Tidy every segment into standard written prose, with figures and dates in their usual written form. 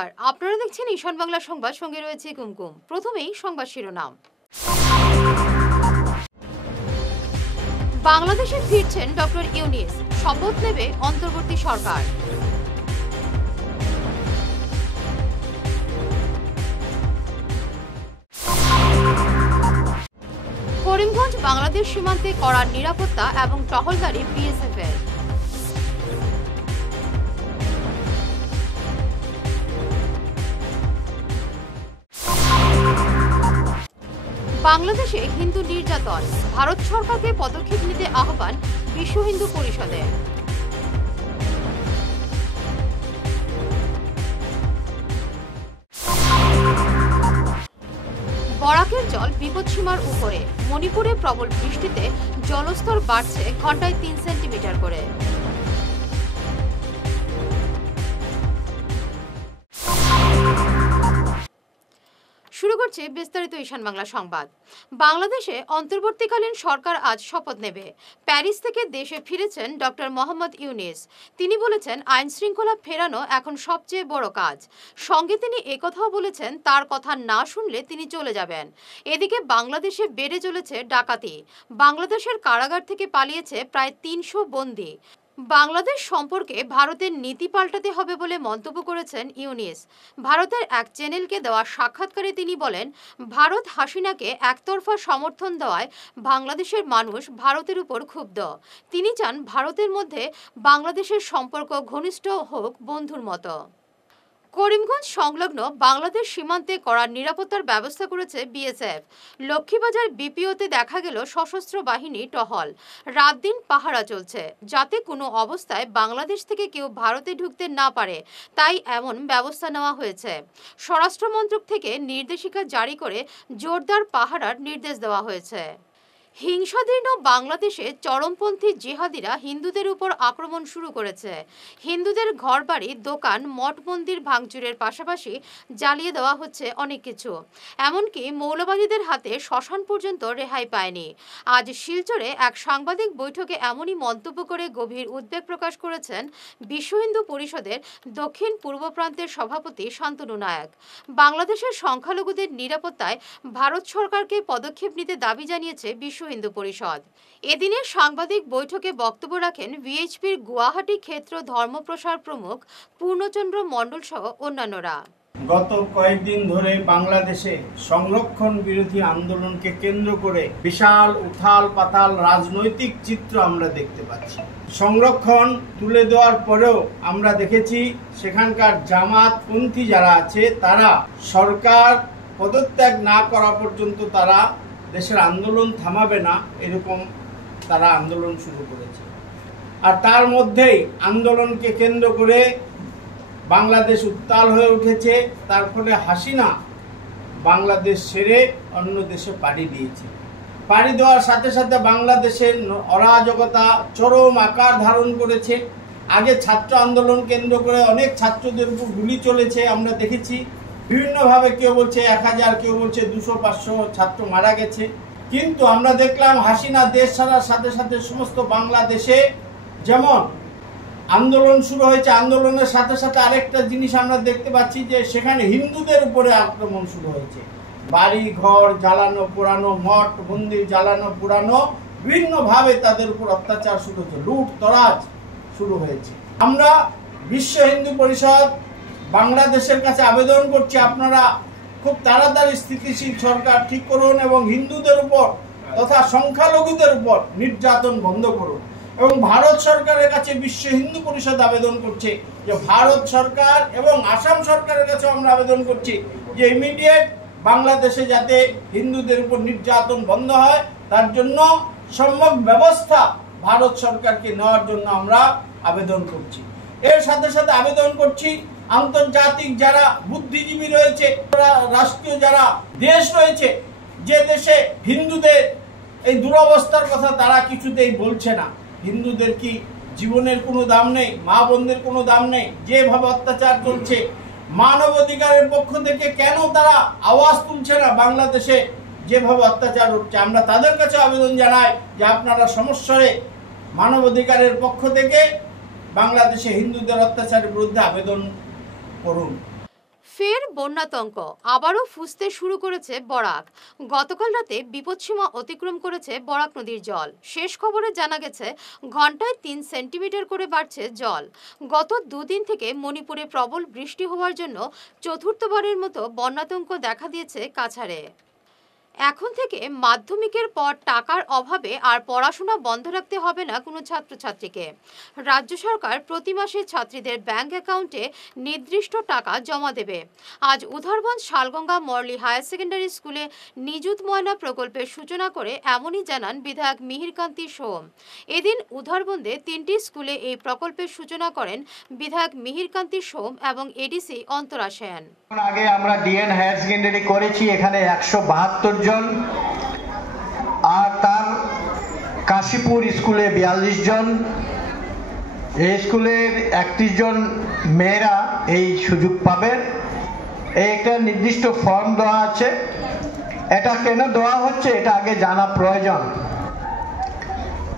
নমস্কার, আপনারা দেখছেন ঈশান বাংলা সংবাদ, সঙ্গে রয়েছে কুমকুম। প্রথমেই সংবাদ শিরোনাম। বাংলাদেশে ফিরছেন ডক্টর ইউনূস, শপথ নেবে অন্তর্বর্তী সরকার। করিমগঞ্জ বাংলাদেশ সীমান্তে কড়া নিরাপত্তা এবং টহলদারি বিএসএফের। বাংলাদেশে হিন্দু নির্যাতন, ভারত সরকারকে পদক্ষেপ নিতে আহ্বান বিশ্ব হিন্দু পরিষদের। বরাকের জল বিপদসীমার উপরে, মণিপুরে প্রবল বৃষ্টিতে জলস্তর বাড়ছে ঘন্টায় 3 সেন্টিমিটার করে। শুরু করছে বিস্তারিত ঈশান বাংলা সংবাদ। বাংলাদেশে অন্তর্বর্তীকালীন সরকার আজ শপথ নেবে। প্যারিস থেকে দেশে ফিরেছেন ডক্টর মোহাম্মদ ইউনূস। তিনি বলেছেন, আইন শৃঙ্খলা ফেরানো এখন সবচেয়ে বড় কাজ। সঙ্গে তিনি একথাও বলেছেন, তার কথা না শুনলে তিনি চলে যাবেন। এদিকে বাংলাদেশে বেড়ে চলেছে ডাকাতি। বাংলাদেশের কারাগার থেকে পালিয়েছে প্রায় 300 বন্দী। বাংলাদেশ সম্পর্কে ভারতের নীতি পাল্টাতে হবে বলে মন্তব্য করেছেন ইউনূস। ভারতের এক চ্যানেলকে দেওয়া সাক্ষাৎকারে তিনি বলেন, ভারত হাসিনাকে একতরফা সমর্থন দেওয়ায় বাংলাদেশের মানুষ ভারতের উপর ক্ষুব্ধ। তিনি চান ভারতের মধ্যে বাংলাদেশের সম্পর্ক ঘনিষ্ঠ হোক, বন্ধুর মতো। করিমগঞ্জ সংলগ্ন বাংলাদেশ সীমান্তে কড়া নিরাপত্তার ব্যবস্থা করেছে বিএসএফ। লক্ষ্মীবাজার বিপিওতে দেখা গেল সশস্ত্র বাহিনী টহল। রাত দিন পাহারা চলছে, যাতে কোনো অবস্থায় বাংলাদেশ থেকে কেউ ভারতে ঢুকতে না পারে, তাই এমন ব্যবস্থা নেওয়া হয়েছে। স্বরাষ্ট্র মন্ত্রক থেকে নির্দেশিকা জারি করে জোরদার পাহারার নির্দেশ দেওয়া হয়েছে। হিংসাদীর্ণ বাংলাদেশে চরমপন্থী জিহাদিরা হিন্দুদের উপর আক্রমণ শুরু করেছে। হিন্দুদের ঘরবাড়ি, দোকান, মঠ মন্দির ভাঙচুরের পাশাপাশি জ্বালিয়ে দেওয়া হচ্ছে অনেক কিছু। এমনকি মৌলবাদীদের হাতে শ্মশান পর্যন্ত রেহাই পায়নি। আজ শিলচরে এক সাংবাদিক বৈঠকে এমনই মন্তব্য করে গভীর উদ্বেগ প্রকাশ করেছেন বিশ্ব হিন্দু পরিষদের দক্ষিণ পূর্ব প্রান্তের সভাপতি শান্তনু নায়ক। বাংলাদেশের সংখ্যালঘুদের নিরাপত্তায় ভারত সরকারকে পদক্ষেপ নিতে দাবি জানিয়েছে বিশ্ব হিন্দু পরিষদ। এদিনের সাংবাদিক বৈঠকে বক্তব্য রাখেন ভিএইচপির গুয়াহাটি ক্ষেত্র ধর্মপ্রসার প্রমুখ পূর্ণচন্দ্র মণ্ডল সহ অন্যান্যরা। গত কয়েকদিন ধরে বাংলাদেশে সংরক্ষণ বিরোধী আন্দোলনকে কেন্দ্র করে বিশাল উথাল পাতাল রাজনৈতিক চিত্র আমরা দেখতে পাচ্ছি। সংরক্ষণ তুলে দেওয়ার পরেও আমরা দেখেছি সেখানকার জামাতপন্থী যারা আছে তারা সরকার পদত্যাগ না করা পর্যন্ত তারা দেশের আন্দোলন থামাবে না, এরকম তারা আন্দোলন শুরু করেছে। আর তার মধ্যেই আন্দোলনকে কেন্দ্র করে বাংলাদেশ উত্তাল হয়ে উঠেছে। তার ফলে হাসিনা বাংলাদেশ ছেড়ে অন্য দেশে পাড়ি দিয়েছে। পাড়ি দেওয়ার সাথে সাথে বাংলাদেশের অরাজকতা চরম আকার ধারণ করেছে। আগে ছাত্র আন্দোলন কেন্দ্র করে অনেক ছাত্রদের উপর গুলি চলেছে, আমরা দেখেছি। বিভিন্নভাবে কেউ বলছে 1000, কেউ বলছে 200-500 ছাত্র মারা গেছে। কিন্তু আমরা দেখলাম হাসিনা দেশ ছাড়ার সাথে সাথে সমস্ত বাংলাদেশে যেমন আন্দোলন শুরু হয়েছে, আন্দোলনের সাথে সাথে আরেকটা জিনিস আমরা দেখতে পাচ্ছি যে সেখানে হিন্দুদের উপরে আক্রমণ শুরু হয়েছে। বাড়ি ঘর জ্বালানো পোড়ানো, মঠ মন্দির জ্বালানো পোড়ানো, বিভিন্নভাবে তাদের উপর অত্যাচার শুরু হয়েছে, লুট তরাজ শুরু হয়েছে। আমরা বিশ্ব হিন্দু পরিষদ বাংলাদেশের কাছে আবেদন করছি, আপনারা খুব তাড়াতাড়ি স্থিতিশীল সরকার ঠিক করুন এবং হিন্দুদের উপর তথা সংখ্যালঘুদের উপর নির্যাতন বন্ধ করুন। এবং ভারত সরকারের কাছে বিশ্ব হিন্দু পরিষদ আবেদন করছে যে ভারত সরকার এবং আসাম সরকারের কাছে আমরা আবেদন করছি যে ইমিডিয়েট বাংলাদেশে যাতে হিন্দুদের উপর নির্যাতন বন্ধ হয়, তার জন্য সম্যক ব্যবস্থা ভারত সরকারকে নেওয়ার জন্য আমরা আবেদন করছি। এর সাথে সাথে আবেদন করছি আন্তর্জাতিক যারা বুদ্ধিজীবী রয়েছে, রাষ্ট্রীয় যারা দেশ রয়েছে, যে দেশে হিন্দুদের এই দুরবস্থার কথা তারা কিছুতেই বলছে না। হিন্দুদের কি জীবনের কোনো দাম নেই? মা বোনদের কোনো দাম নেই? যেভাবে অত্যাচার চলছে, মানবাধিকারের পক্ষ থেকে কেন তারা আওয়াজ তুলছে না? বাংলাদেশে যেভাবে অত্যাচার হচ্ছে, আমরা তাদের কাছে আবেদন জানাই যে আপনারা সমস্যারে মানবাধিকারের পক্ষ থেকে বাংলাদেশে হিন্দুদের অত্যাচারের বিরুদ্ধে আবেদন করুন। ফের বন্যাতঙ্ক, আবারও ফুসতে শুরু করেছে বরাক। গতকাল রাতে বিপদসীমা অতিক্রম করেছে বরাক নদীর জল। শেষ খবরে জানা গেছে ঘন্টায় 3 সেন্টিমিটার করে বাড়ছে জল। গত দুদিন থেকে মণিপুরে প্রবল বৃষ্টি হওয়ার জন্য চতুর্থবারের মতো বন্যাতঙ্ক দেখা দিয়েছে কাছাড়ে। এখন থেকে মাধ্যমিকের পর টাকার অভাবে আর পড়াশোনা বন্ধ রাখতে হবে না কোনো ছাত্রছাত্রীকে। রাজ্য সরকার প্রতি মাসে ছাত্রীদের ব্যাংক অ্যাকাউন্টে নির্দিষ্ট টাকা জমা দেবে। আজ উধারবন্দ শালগঙ্গা মরলি হায়ার সেকেন্ডারি স্কুলে নিযুত ময়না প্রকল্পের সূচনা করে এমনই জানান বিধায়ক মিহিরকান্তি সোম। এদিন উধারবন্দে 3টি স্কুলে এই প্রকল্পের সূচনা করেন বিধায়ক মিহিরকান্তি সোম এবং এডিসি অন্তরা সেন। আগে আমরা ডিএন হায়ার সেকেন্ডারি করেছি, এখানে 172 জন, আর তার কাশীপুর স্কুলে 42 জন। এই স্কুলের 31 জন মেয়েরা এই সুযোগ পাবে। এই একটা নির্দিষ্ট ফর্ম দেওয়া আছে। এটা কেন দেওয়া হচ্ছে এটা আগে জানা প্রয়োজন।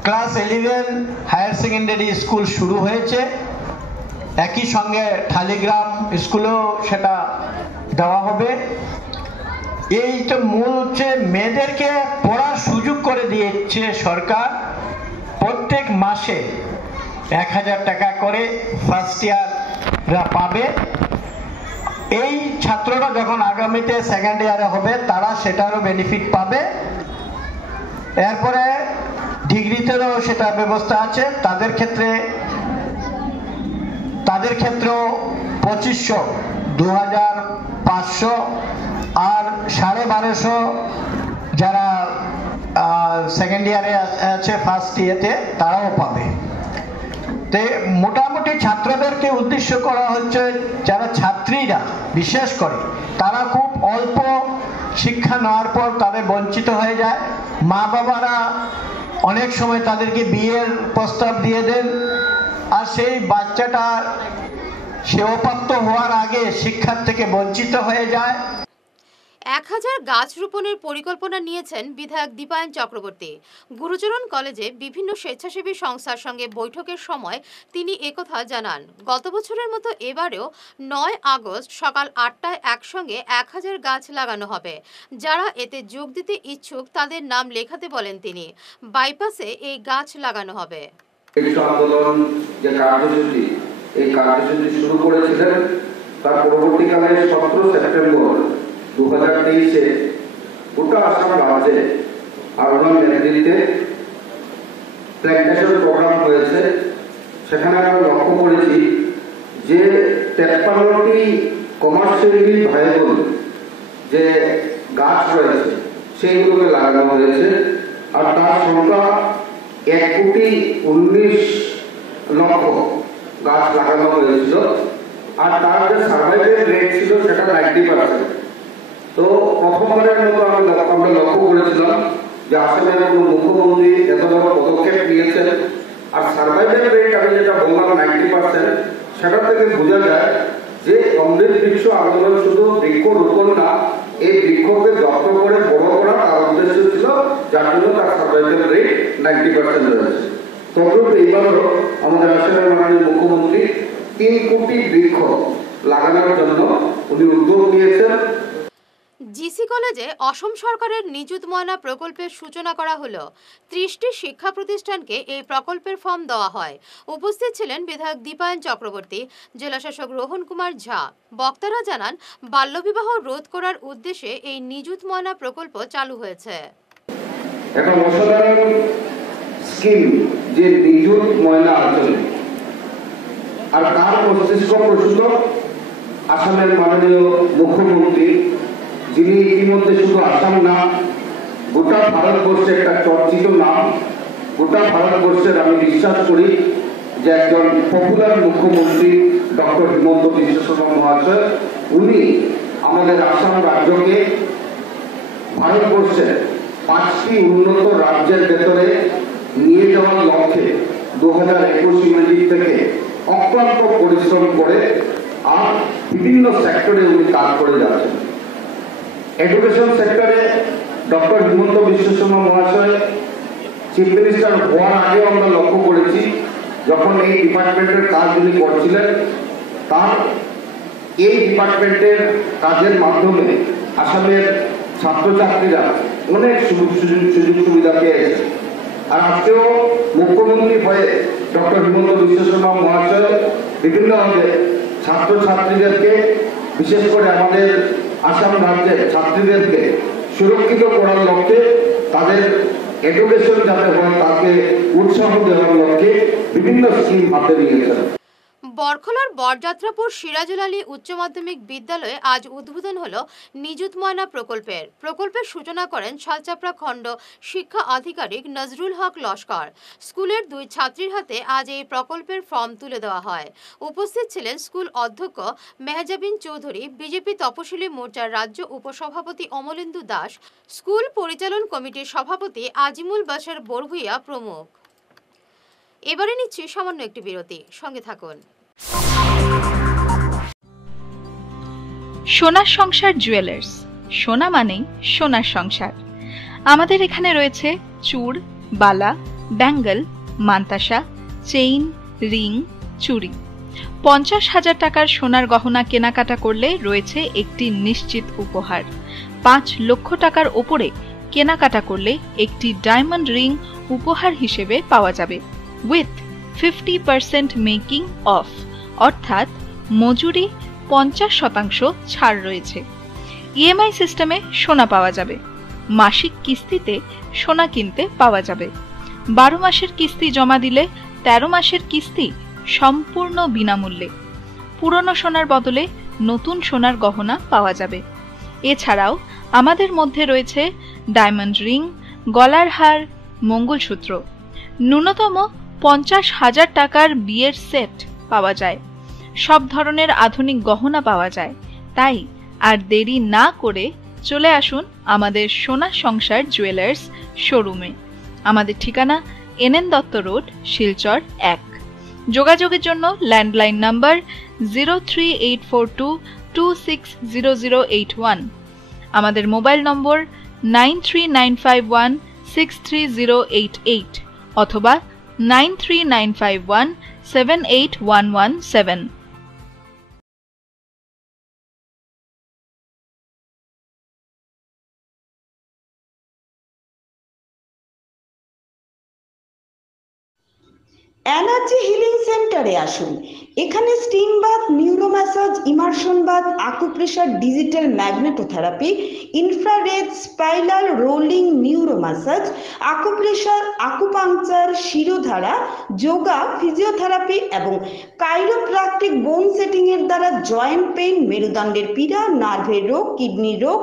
ক্লাস 11 হায়ার সেকেন্ডারি স্কুল শুরু হয়েছে, একই সঙ্গে ঠালিগ্রাম স্কুলেও সেটা দেওয়া হবে। এইটা মূল হচ্ছে মেয়েদেরকে পড়ার সুযোগ করে দিয়েছে সরকার। প্রত্যেক মাসে 1000 টাকা করে ফার্স্ট ইয়াররা পাবে। এই ছাত্ররা যখন আগামীতে সেকেন্ড ইয়ারে হবে তারা সেটারও বেনিফিট পাবে। এরপরে ডিগ্রিতেও সেটা ব্যবস্থা আছে। তাদের ক্ষেত্রেও 2500, 2500 আর 1250 যারা সেকেন্ড ইয়ারে আছে ফার্স্ট ইয়ারে তারাও পাবে। তো মোটামুটি ছাত্রদেরকে উদ্দেশ্য করা হচ্ছে যারা ছাত্রীরা বিশেষ করে তারা খুব অল্প শিক্ষা নেওয়ার পর তাদের বঞ্চিত হয়ে যায়। মা বাবারা অনেক সময় তাদেরকে বিয়ের প্রস্তাব দিয়ে দেন, আর সেই বাচ্চাটা সেবাপ্রাপ্ত হওয়ার আগে শিক্ষার থেকে বঞ্চিত হয়ে যায়। 1000 গাছ রোপণের পরিকল্পনা নিয়েছেন বিধায়ক দীপায়ন চক্রবর্তী। গুরুচরণ কলেজে বিভিন্ন স্বেচ্ছাসেবী সংস্থার সঙ্গে বৈঠকের সময় তিনি একথা জানান। গত বছরের মতো এবারেও 9 আগস্ট সকাল 8টায় একসঙ্গে 1000 গাছ লাগানো হবে। যারা এতে যোগ দিতে ইচ্ছুক তাদের নাম লেখাতে বলেন তিনি। বাইপাসে এই গাছ লাগানো হবে। আন্দোলন যে কার্যসূচি, এই কার্যসূচি শুরু করেছিলেন, তার পরবর্তীকালে 17 সেপ্টেম্বর 2023-এ গোটা আসাম রাজ্যে আরোহণ নেতৃত্বে প্ল্যান্টেশন প্রোগ্রাম হয়েছে। সেখানে আমরা লক্ষ্য করেছি যে 53টি কমার্শিয়ালি ভায়াবল যে গাছ রয়েছে সেইগুলোকে লাগানো হয়েছে, আর তার সংখ্যা 1,19,00,000 গাছ লাগানো হয়েছিল। আর তার যে সার্ভাইভেল রেট ছিল সেটা 90%। তো প্রথমবারের মতো আমরা লক্ষ্য করেছিলাম যে আসামের মুখ্যমন্ত্রী এত বড় পদক্ষেপ নিয়েছেন। আর সার্ভাইভেল রেট আমি যেটা বললাম 90%, সেটা থেকে বোঝা যায় যে অমৃত বৃক্ষ আন্দোলন শুধু বৃক্ষ রোপণ না, এই বৃক্ষকে যত্ন করে বড় করা তার উদ্দেশ্য ছিল, যার জন্য তার সার্ভাইভেল রেট 90% রয়েছে। তদ্রূপ এইবারও আমাদের আসামের মাননীয় মুখ্যমন্ত্রী 3 কোটি বৃক্ষ লাগানোর জন্য উনি উদ্যোগ নিয়েছেন। জিসি কলেজে অসম সরকারের নিযুত ময়না প্রকল্পের সূচনা করা হলো। 30টি শিক্ষা প্রতিষ্ঠানকে এই প্রকল্পের ফর্ম দেওয়া হয়। উপস্থিত ছিলেন বিধায়ক দীপায়ন চক্রবর্তী, জেলাশাসক রোহন কুমার ঝা। বক্তারা জানান বাল্যবিবাহ রোধ করার উদ্দেশ্যে এই নিযুত ময়না প্রকল্প চালু হয়েছে। একটা অসাধারণ স্কিম যে নিযুত ময়না আচরণ, আর তার মস্তিষ্ক প্রসূত আসামের মাননীয় মুখ্যমন্ত্রী, যিনি ইতিমধ্যে শুধু আসাম না গোটা ভারতবর্ষে একটা চর্চিত নাম। গোটা ভারতবর্ষের আমি বিশ্বাস করি যে একজন পপুলার মুখ্যমন্ত্রী ডক্টর হিমন্ত বিশ্ব শর্মা মহাশয়, উনি আমাদের আসাম রাজ্যকে ভারতবর্ষের 5টি উন্নত রাজ্যের ভেতরে নিয়ে যাওয়ার লক্ষ্যে 2021 ইংরেজি থেকে অক্লান্ত পরিশ্রম করে আর বিভিন্ন সেক্টরে উনি কাজ করে যাচ্ছেন। এডুকেশন সেক্টরে ডক্টর হিমন্ত বিশ্ব শর্মা মহাশয় চিফ মিনিস্টার হওয়ার আগে আমরা লক্ষ্য করেছি, যখন এই ডিপার্টমেন্টের কাজ উনি করছিলেন, তার এই ডিপার্টমেন্টের কাজের মাধ্যমে আসামের ছাত্রছাত্রীরা অনেক সুযোগ সুবিধা পেয়েছে। আর আজকেও মুখ্যমন্ত্রী হয়ে ডক্টর হিমন্ত বিশ্ব শর্মা মহাশয় বিভিন্নভাবে ছাত্রছাত্রীদেরকে, বিশেষ করে আমাদের আসাম রাজ্যের ছাত্রীদেরকে সুরক্ষিত করার লক্ষ্যে, তাদের এডুকেশন যাতে হয় তাকে উৎসাহ দেওয়ার লক্ষ্যে বিভিন্ন স্কিম হাতে নিয়েছেন। বরখলার বরযাত্রাপুর সিরাজুল আলী উচ্চ মাধ্যমিক বিদ্যালয়ে আজ উদ্বোধন হলো নিযুত ময়না প্রকল্পের সূচনা করেন শালচাপড়া খণ্ড শিক্ষা আধিকারিক নজরুল হক লস্কর। স্কুলের 2 ছাত্রীর হাতে আজ এই প্রকল্পের ফর্ম তুলে দেওয়া হয়। উপস্থিত ছিলেন স্কুল অধ্যক্ষ মেহজাবিন চৌধুরী, বিজেপি তপশিলি মোর্চার রাজ্য উপসভাপতি অমলেন্দু দাস, স্কুল পরিচালন কমিটির সভাপতি আজিমুল বাশার বরভুইয়া প্রমুখ। এবারে নিচ্ছি সামান্য একটি বিরতি, সঙ্গে থাকুন। সোনার সংসার জুয়েলার্স, সোনা মানেই সোনার সংসার। আমাদের এখানে রয়েছে চূড়, বালা, ব্যাঙ্গল, মান্তাসা, চেইন, রিং, চুড়ি। 50,000 টাকার সোনার গহনা কেনাকাটা করলে রয়েছে একটি নিশ্চিত উপহার। 5 লক্ষ টাকার ওপরে কেনাকাটা করলে একটি ডায়মন্ড রিং উপহার হিসেবে পাওয়া যাবে উইথ 50% মেকিং অফ, অর্থাৎ মজুরি 50% ছাড় রয়েছে। ইএমআই সিস্টেমে সোনা পাওয়া যাবে। মাসিক কিস্তিতে সোনা কিনতে পাওয়া যাবে। 12 মাসের কিস্তি জমা দিলে 13 মাসের কিস্তি সম্পূর্ণ বিনামূল্যে। পুরনো সোনার বদলে নতুন সোনার গহনা পাওয়া যাবে। এছাড়াও আমাদের মধ্যে রয়েছে ডায়মন্ড রিং, গলার হার, মঙ্গলসূত্র। ন্যূনতম 50,000 টাকার বিয়ের সেট পাওয়া যায়। সব ধরনের আধুনিক গহনা পাওয়া যায়। তাই আর দেরি না করে চলে আসুন আমাদের সোনা সংসার জুয়েলার্স শোরুমে। আমাদের ঠিকানা NN দত্ত রোড, শিলচর 1। যোগাযোগের জন্য ল্যান্ডলাইন নাম্বার 03842260081, আমাদের মোবাইল নম্বর 9395163088 অথবা 9395178117। এনার্জি হিলিং সেন্টারে আসুন। এখানে steam bath, neuro massage, immersion bath, acupressure, digital magnetotherapy, infrared, spiral rolling neuro massage, acupressure, acupuncture, shirodhara, yoga, physiotherapy এবং কাইরোপ্র্যাকটিক বোন সেটিং এর দ্বারা জয়েন্ট পেইন, মেরুদণ্ডের পীড়া, নার্ভের রোগ, কিডনি রোগ,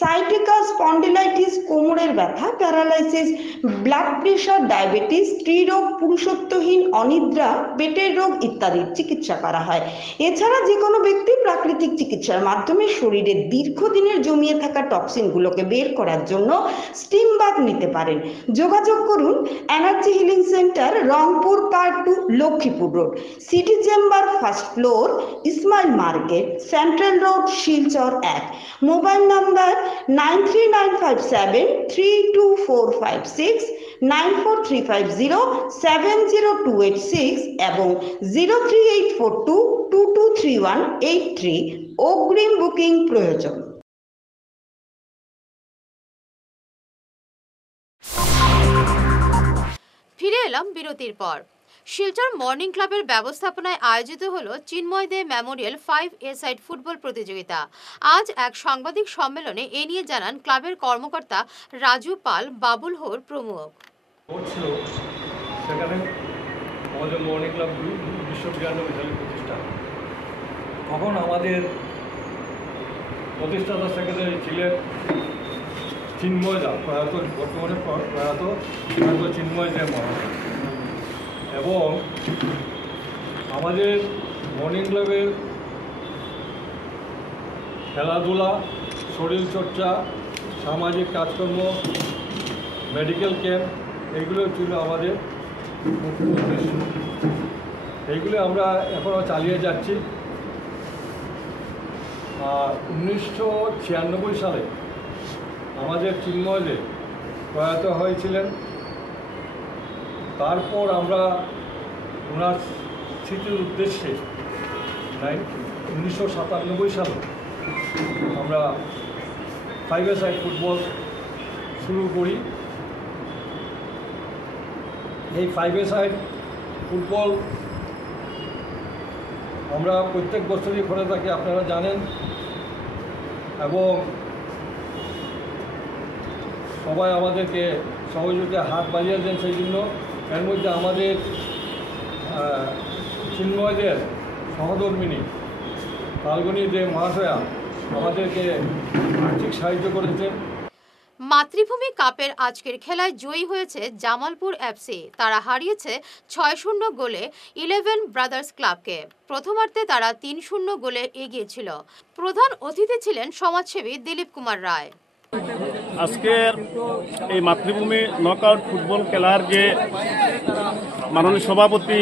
সাইটিকা, স্পন্ডিলাইটিস, কোমরের ব্যথা, প্যারালাইসিস, ব্লাড প্রেশার, ডায়াবেটিস, স্ত্রীরোগ, পুরুষত্বহীন, অনিদ্রা, পেটের রোগ ইত্যাদির চিকিৎসা করা হয়। এছাড়া যে কোনো ব্যক্তি প্রাকৃতিক চিকিৎসার মাধ্যমে শরীরে দীর্ঘদিনের জমিয়ে থাকা টক্সিনগুলোকে বের করার জন্য স্টিম বাথ নিতে পারেন। যোগাযোগ করুন energy healing centre, Rangpur part 2, Lakshmipur road, city chamber, 1st floor, Ismail market, central road, Silchar 1। Mobile number 9395732456, 9435070286 এবং 03842223183। অগ্রিম বুকিং প্রয়োজন। ফিরে এলাম বিরতির পর। শিলচর মর্নিং ক্লাবের ব্যবস্থাপনায় আয়োজিত হলো চিন্ময় দে মেমোরিয়াল 5A-সাইড ফুটবল প্রতিযোগিতা। আজ এক সাংবাদিক সম্মেলনে এ নিয়ে জানান ক্লাবের কর্মকর্তা রাজু পাল, বাবুল হোর প্রমুখ। ছিল সেখানে আমাদের মর্নিং ক্লাব 1992 সালে প্রতিষ্ঠা। তখন আমাদের প্রতিষ্ঠাতা সেক্রেটারি ছিলেন চিন্ময় দা, প্রয়াত, বর্তমানে প্রয়াত চিন্ময় দে মহাশয়। এবং আমাদের মর্নিং ক্লাবের খেলাধুলা, শরীরচর্চা, সামাজিক কাজকর্ম, মেডিকেল ক্যাম্প, এইগুলো ছিল আমাদের মুখ্য উদ্দেশ্য। এইগুলো আমরা এখনও চালিয়ে যাচ্ছি। 1996 সালে আমাদের চিন্ময় দে প্রয়াত হয়েছিলেন। তারপর আমরা ওনার স্মৃতির উদ্দেশ্যে 1997 সালে আমরা 5-a-side ফুটবল শুরু করি। এই 5-a-side ফুটবল আমরা প্রত্যেক বছরই করে থাকি, আপনারা জানেন, এবং সবাই আমাদেরকে সহযোগিতা হাত বাড়িয়ে দেন। সেই জন্য এর মধ্যে আমাদের চিন্ময়দের সহধর্মিনী ফাল্গুনী দে মহাশয়া আমাদেরকে আর্থিক সাহায্য করেছেন। মাতৃভূমি কাপের আজকের খেলায় জয়ী হয়েছে জামালপুর এফসি। তারা হারিয়েছে 6-0 গোলে 11 ব্রাদার্স ক্লাবকে। প্রথমার্ধে তারা 3-0 গোলে এগিয়ে ছিল। প্রধান অতিথি ছিলেন সমাজসেবী দিলীপ কুমার রায়। আজকের এই মাতৃভূমি নকআউট ফুটবল খেলার যে মাননীয় সভাপতি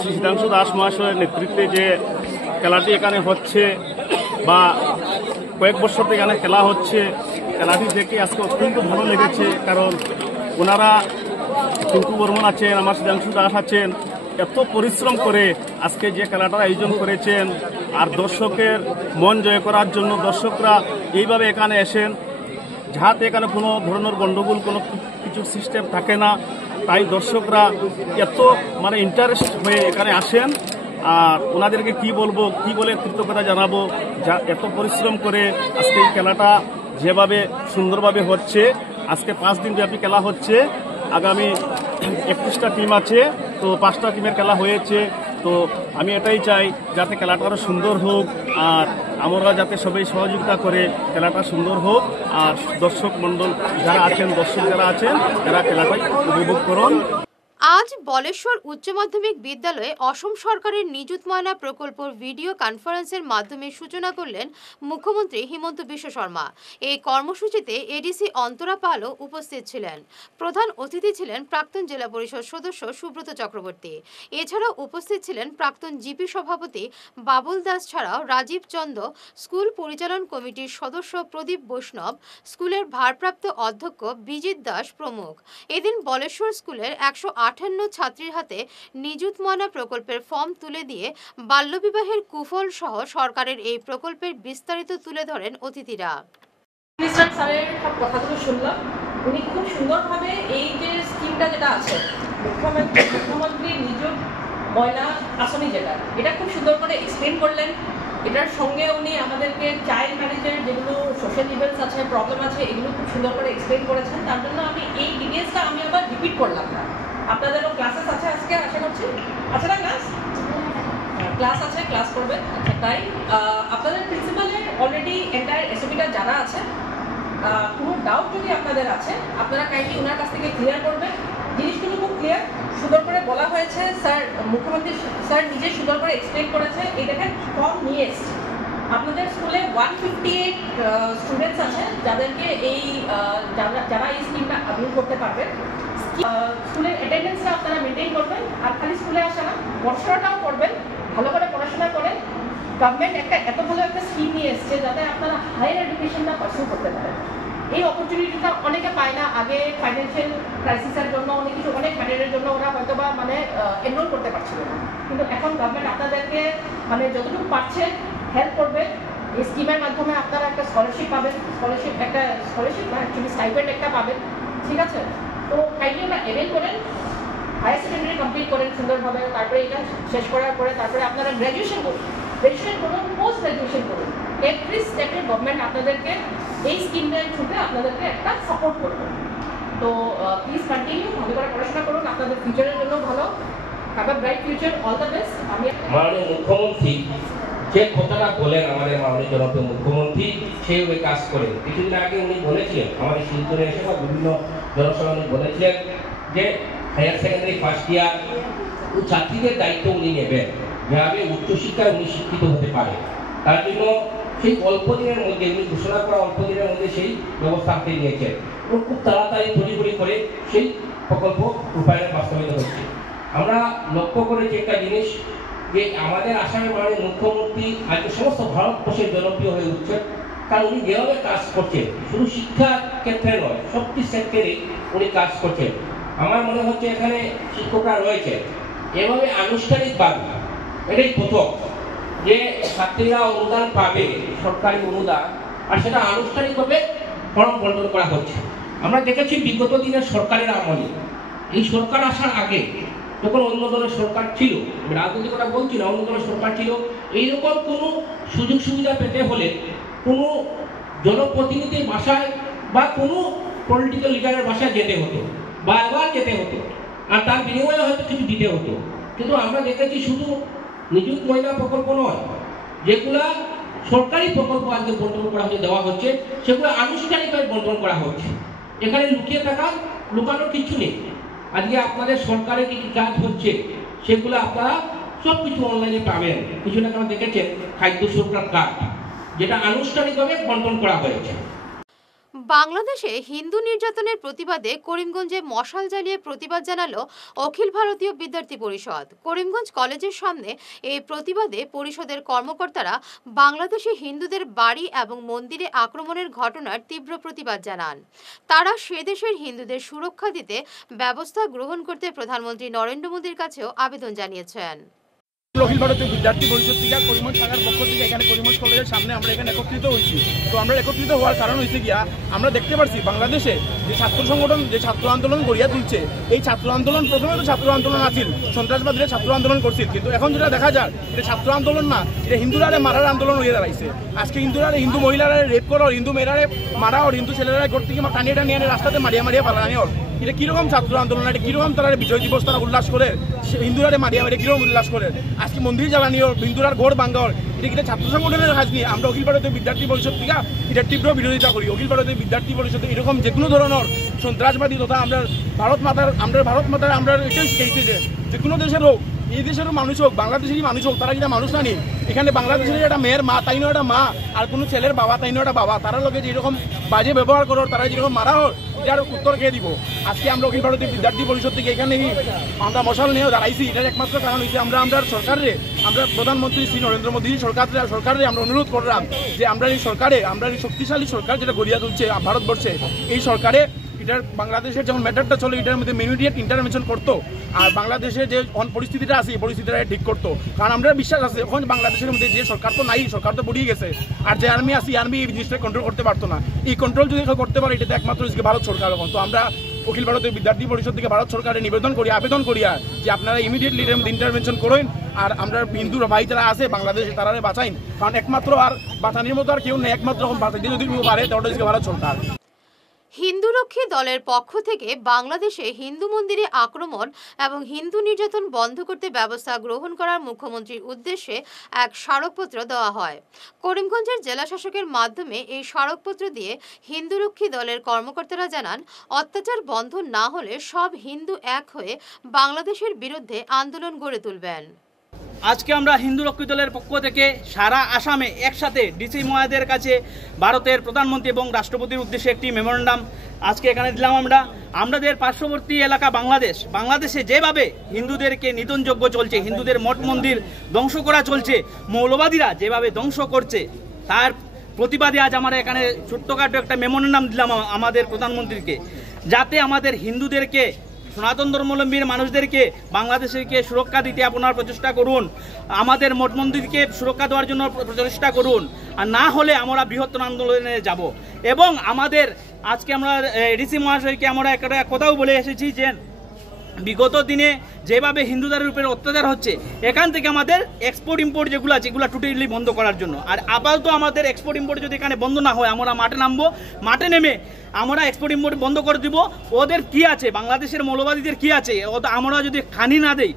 শ্রী সিদ্ধাংশু দাস মহাশয়ের নেতৃত্বে যে খেলাটি এখানে হচ্ছে বা কয়েক বছর থেকে এখানে খেলা হচ্ছে, খেলাটি দেখে আজকে অত্যন্ত ভালো লেগেছে। কারণ ওনারা টুকু বর্মন আছেন, আমার সিদ্ধাংশু দাস আছেন, এত পরিশ্রম করে আজকে যে খেলাটার আয়োজন করেছেন। আর দর্শকের মন জয় করার জন্য দর্শকরা এইভাবে এখানে এসেন, যাহাতে এখানে কোনো ধরনের গণ্ডগোল কোনো কিছু সিস্টেম থাকে না। তাই দর্শকরা এত ইন্টারেস্ট হয়ে এখানে আসেন। আর ওনাদেরকে কি বলবো, কি বলে কৃতজ্ঞতা জানাবো, যা এত পরিশ্রম করে আজকে এই খেলাটা যেভাবে সুন্দরভাবে হচ্ছে। আজকে 5 দিন ব্যাপী খেলা হচ্ছে। আগামী 21টা টিম আছে, তো 5টা টিমের খেলা হয়েছে। তো আমি এটাই চাই যাতে খেলাটা আরও সুন্দর হোক, আর আমরা যাতে সবাই সহযোগিতা করে খেলাটা সুন্দর হোক। আর দর্শক মণ্ডল যারা আছেন, দর্শক যারা আছেন, তারা খেলাটাই উপভোগ করুন। আজ বলেশ্বর উচ্চ মাধ্যমিক বিদ্যালয়ে অসম সরকারের নিযুত ময়না প্রকল্পের ভিডিও কনফারেন্সের মাধ্যমে সূচনা করলেন মুখ্যমন্ত্রী হিমন্ত বিশ্ব শর্মা। এই কর্মসূচিতে এডিসি অন্তরা পালও উপস্থিত ছিলেন। প্রধান অতিথি ছিলেন প্রাক্তন জেলা পরিষদ সদস্য সুব্রত চক্রবর্তী। এছাড়াও উপস্থিত ছিলেন প্রাক্তন জিপি সভাপতি বাবুল দাস ছাড়াও রাজীব চন্দ, স্কুল পরিচালন কমিটির সদস্য প্রদীপ বৈষ্ণব, স্কুলের ভারপ্রাপ্ত অধ্যক্ষ বিজিত দাস প্রমুখ। এদিন বলেশ্বর স্কুলের 158 ছাত্রীর হাতে নিযুত ময়না প্রকল্পের ফর্ম তুলে দিয়ে বাল্যবিবাহের কুফল সহ সরকারের এই প্রকল্পের বিস্তারিত তুলে ধরেন অতিথিরা। মিনিস্টার স্যারের সব কথাগুলো শুনলাম। উনি খুব সুন্দরভাবে এই যে স্কিমটা যেটা আছে মুখ্যমন্ত্রী নিযুত ময়না আসনি, যেটা এটা খুব সুন্দর করে এক্সপ্লেন করলেন। এটার সঙ্গে উনি আমাদেরকে চাইল্ড ম্যারেজের যেগুলো সোশ্যাল ইভেন্টস আছে, প্রবলেম আছে, এগুলো খুব সুন্দর করে এক্সপ্লেন করেছেন। তার জন্য আমি এই ডিটেলসটা আমি আবার রিপিট করলাম না। আপনাদেরও ক্লাসেস আছে আজকে, আশা করছি আছে না? ক্লাস আছে, ক্লাস করবেন। আচ্ছা, তাই আপনাদের প্রিন্সিপালের অলরেডি এন্টায়ার এসওপিটা জানা আছে। কোনো ডাউট যদি আপনাদের আছে, আপনারা কাইন্ডলি ওনার কাছ থেকে ক্লিয়ার করবেন। জিনিসগুলো খুব ক্লিয়ার, সুন্দর করে বলা হয়েছে। স্যার, মুখ্যমন্ত্রী স্যার নিজে সুন্দর করে এক্সপ্লেন করেছে। এই দেখেন ফর্ম নিয়ে এসছে। আপনাদের স্কুলে 158 স্টুডেন্টস আছে যাদেরকে যারা এই স্কিমটা আবেদন করতে পারবেন। স্কুলের অ্যাটেন্ডেন্সটা আপনারা মেনটেন করবেন। আর খালি স্কুলে আসা না, পড়াশোনাটাও করবেন, ভালো করে পড়াশোনা করেন। গভর্নমেন্ট এত ভালো একটা স্কিম নিয়ে এসছে যাতে আপনারা হায়ার এডুকেশনটা পারসিউ করতে পারেন। এই অপরচুনিটিটা অনেকে পায় না। আগে ফাইন্যান্সিয়াল ক্রাইসিসের জন্য অনেক ম্যাটারের জন্য ওরা হয়তো বা এনরোল করতে পারছিল না। কিন্তু এখন গভর্নমেন্ট আপনাদেরকে যতটুকু পারছে হেল্প করবে। এই স্কিমের মাধ্যমে আপনারা একটা স্কলারশিপ পাবেন। স্কলারশিপ না, অ্যাকচুয়ালি স্টাইপেন্ড একটা পাবেন। ঠিক আছে? তো কাইন্ডলি ওরা অ্যাভেল করেন, হায়ার সেকেন্ডারি কমপ্লিট করেন সুন্দরভাবে। তারপরে এটা শেষ করার পরে তারপরে আপনারা গ্র্যাজুয়েশন করুন, পোস্ট গ্র্যাজুয়েশন করুন। এভরি স্টেপে গভর্নমেন্ট আপনাদেরকে এই স্কিমের থ্রুতে আপনাদেরকে একটা সাপোর্ট করবে। তো প্লিজ কন্টিনিউ, ভালো করে পড়াশোনা করুন, আপনাদের ফিউচারের জন্য ভালো। Have a bright future, all the best. মাননীয় মুখ্যমন্ত্রী যে কথাটা বলেন, আমাদের মাননীয় জনপ্রিয় মুখ্যমন্ত্রী সেইভাবে কাজ করে। কিছুদিন আগে উনি বলেছিলেন, আমাদের শিলচরে এসে বা বিভিন্ন জনসভা উনি বলেছিলেন যে হায়ার সেকেন্ডারি ফার্স্ট ইয়ার ছাত্রীদের দায়িত্ব উনি নেবেন, যেভাবে উচ্চশিক্ষায় উনি শিক্ষিত হতে পারে। তার জন্য সেই অল্প দিনের মধ্যে উনি ঘোষণা করা অল্প দিনের মধ্যে সেই ব্যবস্থা হাতে নিয়েছেন এবং খুব তাড়াতাড়ি তড়িঘড়ি করে সেই প্রকল্প রূপায়ণে বাস্তবায়িত হচ্ছে। আমরা লক্ষ্য করেছি একটা জিনিস, যে আমাদের আসামের মাননীয় মুখ্যমন্ত্রী আজকে সমস্ত ভারতবর্ষের জনপ্রিয় হয়ে উঠছে। কারণ উনি যেভাবে কাজ করছেন, শুধু শিক্ষা ক্ষেত্রে নয়, সবটি সেক্টরে উনি কাজ করছেন। আমার মনে হচ্ছে এখানে শিক্ষকরা রয়েছে, এভাবে আনুষ্ঠানিকভাবে এটাই প্রথম যে ছাত্রীরা অনুদান পাবে, সরকারি অনুদান, আর সেটা আনুষ্ঠানিকভাবে ফর্ম বন্টন করা হচ্ছে। আমরা দেখেছি বিগত দিনের সরকারের আমলে, এই সরকার আসার আগে যখন অন্য দলের সরকার ছিল, রাজনৈতিক কথা বলছি না, অন্য দলের সরকার ছিল, এইরকম কোনো সুযোগ সুবিধা পেতে হলে কোনো জনপ্রতিনিধির বাসায় বা কোনো পলিটিক্যাল লিডারের বাসায় যেতে হতো, বারবার যেতে হতো, আর তার বিনিময়ে হয়তো কিছু দিতে হতো। কিন্তু আমরা দেখেছি শুধু নিযুক্ত মহিলা প্রকল্প নয়, যেগুলা সরকারি প্রকল্প আজকে বন্টন করা হচ্ছে, দেওয়া হচ্ছে, সেগুলো আনুষ্ঠানিকভাবে বন্টন করা হচ্ছে। এখানে লুকিয়ে থাকা, লুকানোর কিছু নেই। আজকে আপনাদের সরকারে কি কি কাজ হচ্ছে সেগুলো আপনারা সব কিছু অনলাইনে পাবেন। কিছু না কেন দেখেছেন খাদ্য সুরক্ষার কার্ড, যেটা আনুষ্ঠানিকভাবে বন্টন করা হয়েছে। বাংলাদেশে হিন্দু নির্যাতনের প্রতিবাদে করিমগঞ্জে মশাল জ্বালিয়ে প্রতিবাদ জানালো অখিল ভারতীয় বিদ্যার্থী পরিষদ। করিমগঞ্জ কলেজের সামনে এই প্রতিবাদে পরিষদের কর্মকর্তারা বাংলাদেশে হিন্দুদের বাড়ি এবং মন্দিরে আক্রমণের ঘটনার তীব্র প্রতিবাদ জানান। তারা সে দেশের হিন্দুদের সুরক্ষা দিতে ব্যবস্থা গ্রহণ করতে প্রধানমন্ত্রী নরেন্দ্র মোদীর কাছেও আবেদন জানিয়েছেন। অখিল ভারতীয় বিদ্যার্থী পরিষদ থেকে করিমগঞ্জ শাখার পক্ষ থেকে এখানে করিমগঞ্জ কলেজের সামনে আমরা এখানে একত্রিত হয়েছি। তো আমরা একত্রিত হওয়ার কারণ হয়েছে গিয়া আমরা দেখতে পাচ্ছি বাংলাদেশে যে ছাত্র সংগঠন যে ছাত্র আন্দোলন গড়িয়া তুলছে, এই ছাত্র আন্দোলন প্রথমে তো ছাত্র আন্দোলন আছিল, সন্ত্রাসবাদীরা ছাত্র আন্দোলন করছিল, কিন্তু এখন যেটা দেখা যায় এটা ছাত্র আন্দোলন না, এটা হিন্দুরারে মারার আন্দোলন হয়ে দাঁড়াইছে। আজকে হিন্দুরারে হিন্দু মহিলারা রেপ করো, হিন্দু মেয়েরারে মারা, ওর হিন্দু ছেলেরা ঘর থেকে টানিয়ে টানিয়ে রাস্তাতে মারিয়া মারিয়া পালানি ওর। এটা কিরকম ছাত্র আন্দোলন, এটা কিরকম তারা বিজয় দিবস তারা উল্লাস করে, হিন্দুরারে মারিয়া মারিয়া কিরকম উল্লাস করে, আজকে মন্দির জ্বালানি ওর, হিন্দুরার ঘর ভাঙ্গা, এটা কিন্তু ছাত্র সংগঠনের কাজ নিয়ে আমরা অখিল ভারতীয় বিদ্যার্থী পরিষদ থেকে এটা তীব্র বিরোধিতা করি। অখিল ভারতীয় বিদ্যার্থী পরিষদ এরকম যে কোনো ধরনের সন্ত্রাসবাদী তথা আমরা ভারত মাতার আমরা এটাই শিখেছি যে কোনো দেশের হোক, এই দেশেরও মানুষ হোক, বাংলাদেশেরই মানুষ হোক, তারা যেটা মানুষ না নি, এখানে বাংলাদেশের একটা মেয়ের মা তাই নয় একটা মা, আর কোনো ছেলের বাবা তাই নয় একটা বাবা, তারা লোকে যেরকম বাজে ব্যবহার করো, তারা যেরকম মারা হোক, এটার উত্তর কে দিব। আজকে আমরা অখিল ভারতীয় বিদ্যার্থী পরিষদ থেকে এখানে আমরা মশাল নিয়েও দাঁড়াইছি। এটার একমাত্র কারণ হচ্ছে আমরা সরকারে, আমরা প্রধানমন্ত্রী শ্রী নরেন্দ্র মোদী সরকারে আমরা অনুরোধ করলাম যে আমরা এই সরকারে, আমরা এই শক্তিশালী সরকার যেটা গড়িয়া তুলছে ভারতবর্ষে, এই সরকারে এটার বাংলাদেশের যেমন ম্যাটারটা চলে এটার মধ্যে ইমিডিয়েট ইন্টারভেনশন করতো, আর বাংলাদেশে যে পরিস্থিতিটা আছে এই পরিস্থিতিটা ঠিক করতো। কারণ আমরা বিশ্বাস আছে এখন বাংলাদেশের মধ্যে যে সরকার তো নাই, সরকার তো বুড়িয়ে গেছে, আর যে আর্মি আছে আর্মি এই জিনিসটা কন্ট্রোল করতে পারতো না। এই কন্ট্রোল যদি করতে পারে এটা একমাত্র ভারত সরকার। এখন তো আমরা অখিল ভারতীয় বিদ্যার্থী পরিষদ থেকে ভারত সরকারের আবেদন করি যে আপনারা ইমিডিয়েটলি এর মধ্যে ইন্টারভেনশন করেন, আর আমরা হিন্দু ভাই যারা আছে বাংলাদেশে তারা বাঁচাইন। কারণ একমাত্র আর বাঁচানির মতো আর কেউ নেই, একমাত্র বাঁচাইতে যদি কেউ পারে তাহলে ভারত সরকার। হিন্দুরক্ষী দলের পক্ষ থেকে বাংলাদেশে হিন্দু মন্দিরে আক্রমণ এবং হিন্দু নির্যাতন বন্ধ করতে ব্যবস্থা গ্রহণ করার মুখ্যমন্ত্রীর উদ্দেশ্যে এক স্মারকপত্র দেওয়া হয়। করিমগঞ্জের জেলা শাসকের মাধ্যমে এই স্মারকপত্র দিয়ে হিন্দুরক্ষী দলের কর্মকর্তারা জানান, অত্যাচার বন্ধ না হলে সব হিন্দু এক হয়ে বাংলাদেশের বিরুদ্ধে আন্দোলন গড়ে তুলবেন। আজকে আমরা হিন্দু রক্ষী দলের পক্ষ থেকে সারা আসামে একসাথে ডিসি মহোদয়ের কাছে ভারতের প্রধানমন্ত্রী এবং রাষ্ট্রপতির উদ্দেশ্যে একটি মেমোরেন্ডাম আজকে এখানে দিলাম। আমাদের পার্শ্ববর্তী এলাকা বাংলাদেশে যেভাবে হিন্দুদেরকে নিধনযজ্ঞ চলছে, হিন্দুদের মঠ মন্দির ধ্বংস করা চলছে, মৌলবাদীরা যেভাবে ধ্বংস করছে, তার প্রতিবাদে আজ আমরা এখানে ছোট্টখাটো একটা মেমোরেন্ডাম দিলাম আমাদের প্রধানমন্ত্রীকে, যাতে আমাদের হিন্দুদেরকে, সনাতন ধর্মাবলম্বীর মানুষদেরকে বাংলাদেশকে সুরক্ষা দিতে আপনারা প্রচেষ্টা করুন, আমাদের মঠ মন্দিরকে সুরক্ষা দেওয়ার জন্য প্রচেষ্টা করুন, আর না হলে আমরা বৃহত্তর আন্দোলনে যাব। এবং আমাদের আজকে আমরা ডিসি মহাশয়কে আমরা একটা কথাও বলে এসেছি যে বিগত দিনে যেভাবে হিন্দুদের উপরে অত্যাচার হচ্ছে, এখান থেকে আমাদের এক্সপোর্ট ইম্পোর্ট যেগুলো আছে এগুলো টোটালি বন্ধ করার জন্য। আর আপাতত আমাদের এক্সপোর্ট ইম্পোর্ট যদি এখানে বন্ধ না হয়, আমরা মাঠে নামবো, মাঠে নেমে আমরা এক্সপোর্ট ইম্পোর্ট বন্ধ করে দিব। ওদের কি আছে, বাংলাদেশের মৌলবাদীদের কি আছে, আমরা যদি খানি না দেই,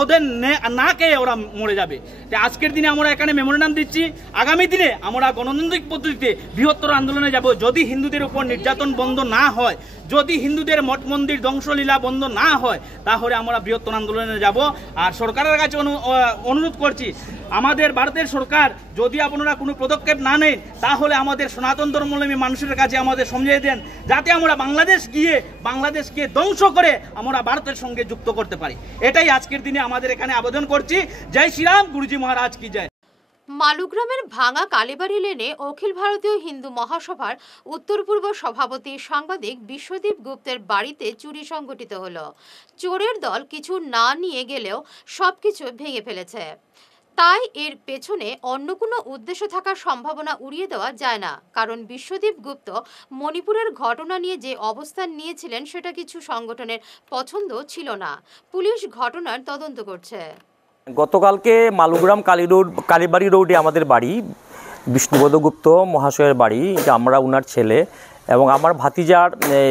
ওদের না খেয়ে ওরা মরে যাবে। আজকের দিনে আমরা এখানে মেমোরেন্ডাম দিচ্ছি, আগামী দিনে আমরা গণতান্ত্রিক পদ্ধতিতে বৃহত্তর আন্দোলনে যাব। যদি হিন্দুদের উপর নির্যাতন বন্ধ না হয়, যদি হিন্দুদের মঠ মন্দির ধ্বংসলীলা বন্ধ না হয়, তাহলে আমরা বৃহত্তর আন্দোলনে যাব। আর সরকারের কাছে অনুরোধ করছি, আমাদের ভারতের সরকার যদি আপনারা কোনো পদক্ষেপ না নেন, তাহলে আমাদের সনাতন ধর্মাবলম্বী মানুষের কাছে আমাদের সমঝিয়ে দেন, যাতে আমরা বাংলাদেশকে ধ্বংস করে আমরা ভারতের সঙ্গে যুক্ত করতে পারি। এটাই আজকের দিনে আমাদের এখানে আবেদন করছি। জয় শ্রীরাম, গুরুজি মহারাজ কি জয়। মালুগ্রামের ভাঙা কালীবাড়ি লেনে অখিল ভারতীয় হিন্দু মহাসভার উত্তর পূর্ব সভাপতি সাংবাদিক বিশ্বদীপ গুপ্তের বাড়িতে চুরি সংঘটিত হলো। চোরের দল কিছু না নিয়ে গেলেও সবকিছু ভেঙে ফেলেছে। তাই এর পেছনে অন্য কোনো উদ্দেশ্য থাকার সম্ভাবনা উড়িয়ে দেওয়া যায় না, কারণ বিশ্বদীপ গুপ্ত মণিপুরের ঘটনা নিয়ে যে অবস্থান নিয়েছিলেন সেটা কিছু সংগঠনের পছন্দ ছিল না। পুলিশ ঘটনার তদন্ত করছে। গতকালকে মালুগ্রাম কালীবাড়ি রোডে আমাদের বাড়ি, বিষ্ণুপদ গুপ্ত মহাশয়ের বাড়ি, যে আমরা ওনার ছেলে এবং আমার ভাতিজার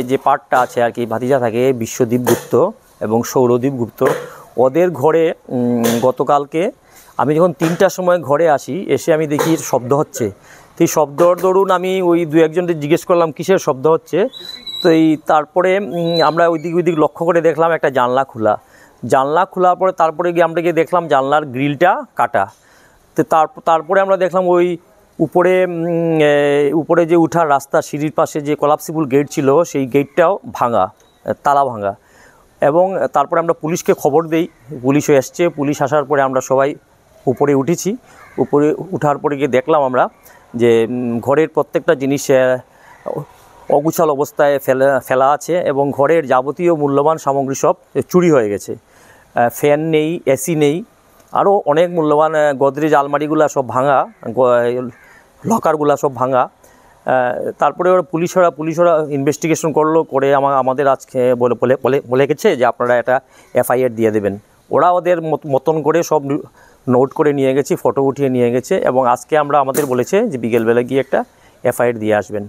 যে পার্টটা আছে আর কি, ভাতিজা থাকে বিশ্বদীপ গুপ্ত এবং সৌরদীপ গুপ্ত, ওদের ঘরে গতকালকে আমি যখন 3টার সময় ঘরে আসি, এসে আমি দেখি শব্দ হচ্ছে। তো এই শব্দর দরুন আমি ওই 2-1জনকে জিজ্ঞেস করলাম কিসের শব্দ হচ্ছে। তো তারপরে আমরা ওইদিক লক্ষ্য করে দেখলাম একটা জানলা খোলার পরে তারপরে গিয়ে আমরা গিয়ে দেখলাম জানলার গ্রিলটা কাটা। তো তারপরে আমরা দেখলাম ওই উপরে যে উঠার রাস্তা, সিঁড়ির পাশে যে কলাপসিবল গেট ছিল সেই গেটটাও ভাঙা, তালা ভাঙা। এবং তারপরে আমরা পুলিশকে খবর দেই, পুলিশও এসছে। পুলিশ আসার পরে আমরা সবাই উপরে উঠেছি। উপরে উঠার পরে গিয়ে দেখলাম আমরা যে ঘরের প্রত্যেকটা জিনিস অগুছাল অবস্থায় ফেলা আছে এবং ঘরের যাবতীয় মূল্যবান সামগ্রী সব চুরি হয়ে গেছে। ফ্যান নেই, এসি নেই, আরও অনেক মূল্যবান গোদরেজ আলমারিগুলো সব ভাঙা, লকারগুলো সব ভাঙা। তারপরে পুলিশরা ইনভেস্টিগেশন করে আমাদের আজকে বলে গেছে যে আপনারা একটা এফআইআর দিয়ে দেবেন। ওরা ওদের মতন করে সব নোট করে নিয়ে গেছি, ফটো উঠিয়ে নিয়ে গেছে এবং আজকে আমাদের বলেছে যে বিকেলবেলা গিয়ে একটা এফআইআর দিয়ে আসবেন।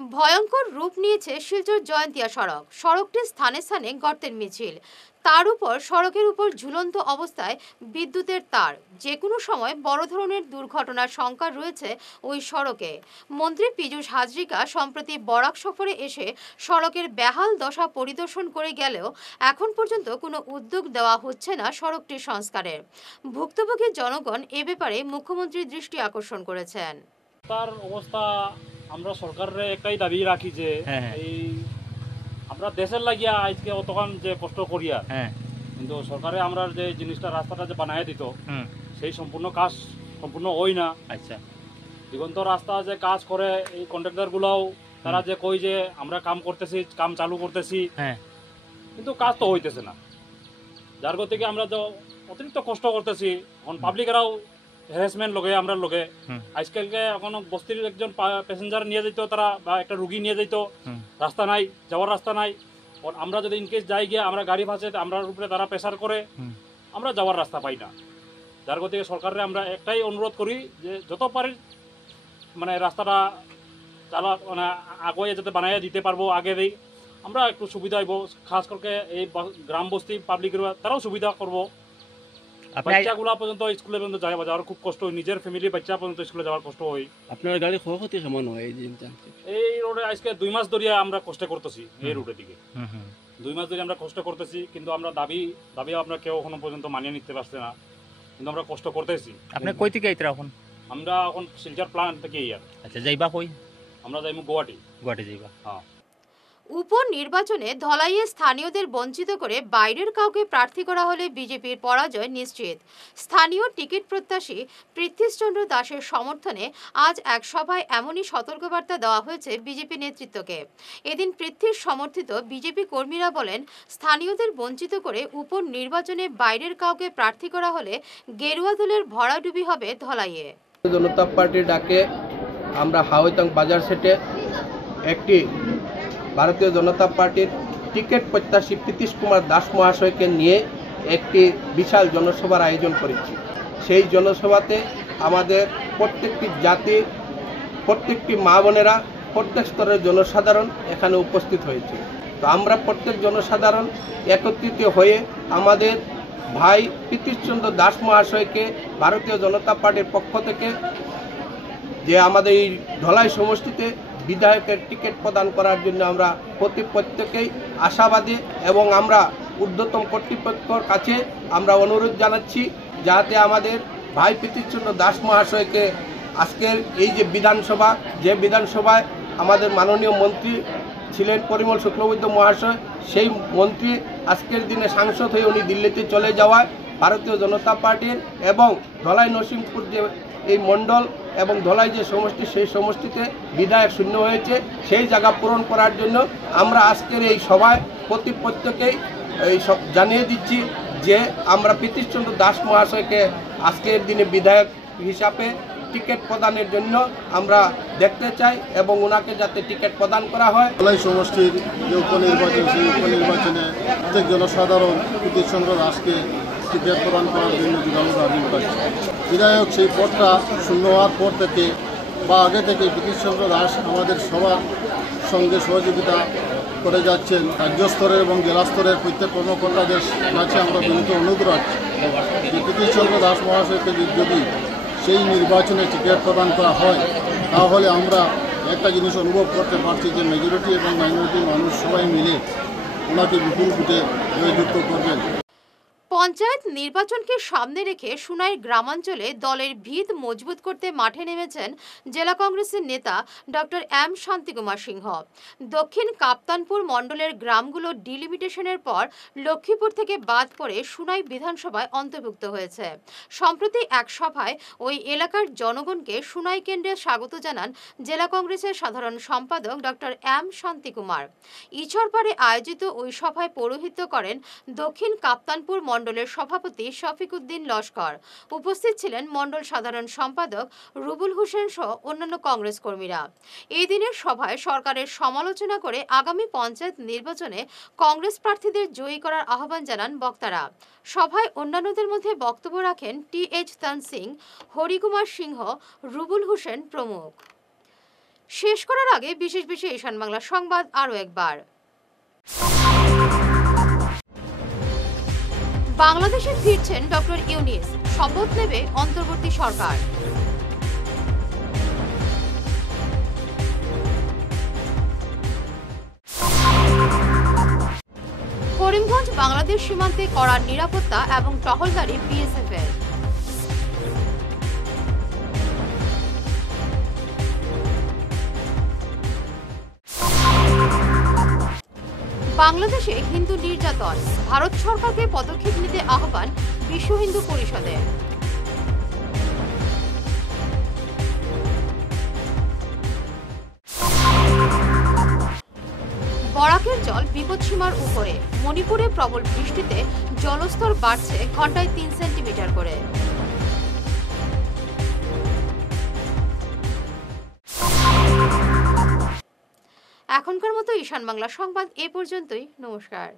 ভয়ঙ্কর রূপ নিয়েছে শিলচর জয়ন্তিয়া সড়কটি স্থানে স্থানে গর্তের মিছিল, তার উপর সড়কের উপর ঝুলন্ত অবস্থায় বিদ্যুতের তার। যে কোনো সময় বড় ধরনের দুর্ঘটনার শঙ্কা রয়েছে ওই সড়কে। মন্ত্রী পীযূষ হাজরিকা সম্প্রতি বরাক সফরে এসে সড়কের বেহাল দশা পরিদর্শন করে গেলেও এখন পর্যন্ত কোনো উদ্যোগ দেওয়া হচ্ছে না সড়কটির সংস্কারের। ভুক্তভোগী জনগণ এ ব্যাপারে মুখ্যমন্ত্রীর দৃষ্টি আকর্ষণ করেছেন। তার অবস্থা আমরা সরকারের একটাই দাবি রাখি যে এই আমরা দেশের লাগিয়া আজকে অতক্ষণ যে কষ্ট করিয়া কিন্তু সরকারে আমরা যে জিনিসটা রাস্তাটা যে বানাই দিত সেই কাজ সম্পূর্ণ হই না। আচ্ছা, দিগন্ত রাস্তা যে কাজ করে এই কন্ট্রাক্টর গুলাও তারা যে কই যে আমরা কাম চালু করতেছি, কিন্তু কাজ তো হইতেছে না। যার থেকে আমরা তো অতিরিক্ত কষ্ট করতেছি। এখন পাবলিকেরাও হ্যারাসমেন্ট আমরা লগে আজকালকে এখন বস্তির একজন প্যাসেঞ্জার নিয়ে যেত তারা বা একটা রুগী নিয়ে যেত, রাস্তা নাই, যাওয়ার রাস্তা নাই। আমরা যদি ইনকেস যাই গিয়ে আমরা গাড়ি ফাঁসে আমরা উপরে তারা প্রেসার করে, আমরা যাওয়ার রাস্তা পাই না। যার থেকে সরকারের আমরা একটাই অনুরোধ করি যে যত পারি মানে রাস্তাটা আগে যাতে বানাইয়া দিতে পারবো, আগে দিই আমরা একটু সুবিধা হইব। খাস করে এই গ্রাম বস্তি পাবলিকের তারাও সুবিধা করবো। বাচ্চাগুলা পর্যন্ত স্কুলে পর্যন্ত যাওয়ার খুব কষ্ট হয়, নিজের ফ্যামিলির বাচ্চা পর্যন্ত স্কুলে যাওয়ার কষ্ট হয়। আপনার গাড়ি ক্ষয়ক্ষতি কেমন হয় এই রোডে? আজকে 2 মাস ধরে আমরা কষ্ট করতেছি এই রোডের দিকে। 2 মাস ধরে আমরা কষ্ট করতেছি, কিন্তু আমরা দাবি আমরা কেউ এখনো পর্যন্ত মানিয়ে নিতে পারছে না, কিন্তু আমরা কষ্ট করতেছি। আপনি কই থেকে আইতরা এখন? আমরা এখন শিলচর প্ল্যান্ট থেকে ইয়ার। আচ্ছা, যাইবা কই? আমরা যাইমু গুয়াহাটি যাইবা। হ্যাঁ। উপনির্বাচনে ধলাইয়ে স্থানীয়দের বঞ্চিত করে বাইরের কাউকে প্রার্থী করা হলে বিজেপির পরাজয় নিশ্চিত। স্থানীয় টিকিট প্রত্যাশী পৃথ্বীশচন্দ্র দাসের সমর্থনে আজ এক সভায় এমনই সতর্কবার্তা দেওয়া হয়েছে বিজেপি নেতৃত্বকে। এদিন পৃথ্বীর সমর্থিত বিজেপি কর্মীরা বলেন, স্থানীয়দের বঞ্চিত করে উপনির্বাচনে বাইরের কাউকে প্রার্থী করা হলে গেরুয়া দলের ভরাডুবি হবে ধলাইয়ে। জনতা পার্টির ডাকে আমরা হাওয়াইতাং বাজার সেটে একটি ভারতীয় জনতা পার্টির টিকিট প্রত্যাশী পৃথ্বীশ কুমার দাস মহাশয়কে নিয়ে একটি বিশাল জনসভার আয়োজন করেছি। সেই জনসভাতে আমাদের প্রত্যেকটি জাতি, প্রত্যেকটি মা বোনেরা, প্রত্যেক স্তরের জনসাধারণ এখানে উপস্থিত হয়েছে। তো আমরা প্রত্যেক জনসাধারণ একত্রিত হয়ে আমাদের ভাই পৃথ্বীশচন্দ্র দাস মহাশয়কে ভারতীয় জনতা পার্টির পক্ষ থেকে যে আমাদের এই ধলাই সমষ্টিতে বিধায়কের টিকিট প্রদান করার জন্য আমরা প্রত্যেকেই আশাবাদী এবং আমরা ঊর্ধ্বতন কর্তৃপক্ষের কাছে আমরা অনুরোধ জানাচ্ছি যাতে আমাদের ভাই পৃথ্বীশচন্দ্র দাস মহাশয়কে আজকের এই যে বিধানসভায় আমাদের মাননীয় মন্ত্রী ছিলেন পরিমল শুক্লবৈদ্য মহাশয়, সেই মন্ত্রী আজকের দিনে সাংসদ হয়ে উনি দিল্লিতে চলে যাওয়ায় ভারতীয় জনতা পার্টির এবং ধলাই নরসিংপুর যে এই মণ্ডল এবং ধলাই যে সমষ্টি, সেই সমষ্টিতে বিধায়ক শূন্য হয়েছে। সেই জায়গা পূরণ করার জন্য আমরা আজকের এই সভায় প্রত্যেককেই এই সব জানিয়ে দিচ্ছি যে আমরা প্রীতিশচন্দ্র দাস মহাশয়কে আজকের দিনে বিধায়ক হিসাবে টিকিট প্রদানের জন্য আমরা দেখতে চাই এবং ওনাকে যাতে টিকিট প্রদান করা হয়। ধলাই সমষ্টির যে উপনির্বাচন, সেই উপনির্বাচনে প্রত্যেক জনসাধারণ প্রীতিশচন্দ্র দাসকে টিকিট প্রদান করার জন্য জোরালো দাবি উঠাচ্ছে। বিধায়ক সেই পদটা শূন্য হওয়ার পর থেকে বা আগে থেকে প্রীতিশচন্দ্র দাস আমাদের সবার সঙ্গে সহযোগিতা করে যাচ্ছেন। রাজ্য স্তরের এবং জেলা স্তরের প্রত্যেক কর্মকর্তাদের কাছে আমরা বিনীত অনুরোধ রাখছি যে প্রীতিশচন্দ্র দাস মহাশয়কে যদি সেই নির্বাচনে টিকিট প্রদান করা হয় তাহলে আমরা একটা জিনিস অনুভব করতে পারছি যে মেজরিটি এবং মাইনরিটি মানুষ সবাই মিলে ওনাকে বিপুল ভোটে জয়যুক্ত করবেন। পঞ্চায়েত নির্বাচনকে সামনে রেখে সুনাইর গ্রামাঞ্চলে দলের ভিত মজবুত করতে মাঠে নেমেছেন জেলা কংগ্রেসের নেতা ডক্টর এম শান্তিকুমার সিংহ। দক্ষিণ কাপ্তানপুর মণ্ডলের গ্রামগুলো ডিলিমিটেশনের পর লক্ষ্মীপুর থেকে বাদ পড়ে সুনাই বিধানসভায় অন্তর্ভুক্ত হয়েছে। সম্প্রতি এক সভায় ওই এলাকার জনগণকে সুনাই কেন্দ্রে স্বাগত জানান জেলা কংগ্রেসের সাধারণ সম্পাদক ডক্টর এম শান্তিকুমার। ইছরপাড়ে আয়োজিত ওই সভায় পৌরোহিত্য করেন দক্ষিণ কাপ্তানপুর মণ্ডলের সভাপতি শফিক উদ্দিন লস্কর। উপস্থিত ছিলেন মণ্ডল সাধারণ সম্পাদক রুবুল হোসেন সহ অন্যান্য কংগ্রেস কর্মীরা। এই দিনের সভায় সরকারের সমালোচনা করে আগামী পঞ্চায়েত নির্বাচনে কংগ্রেস প্রার্থীদের জয়ী করার আহ্বান জানান বক্তারা। সভায় অন্যান্যদের মধ্যে বক্তব্য রাখেন টি.এইচ. তান সিং, হরিকুমার সিংহ, রুবুল হোসেন প্রমুখ। শেষ করার আগে বিশেষ ঈশান বাংলা সংবাদ আরও একবার। বাংলাদেশে ফিরছেন ডক্টর ইউনিস, শপথ নেবে অন্তর্বর্তী সরকার। করিমগঞ্জ বাংলাদেশ সীমান্তে কড়া নিরাপত্তা এবং টহলদারি বিএসএফ এর। বাংলাদেশে হিন্দু নির্যাতন, ভারত সরকারকে পদক্ষেপ নিতে আহ্বান বিশ্ব হিন্দু পরিষদের। বরাকের জল বিপদসীমার উপরে, মণিপুরে প্রবল বৃষ্টিতে জলস্তর বাড়ছে ঘন্টায় 3 সেন্টিমিটার করে। এখনকার মতো ঈশান বাংলা সংবাদ এ পর্যন্তই। নমস্কার।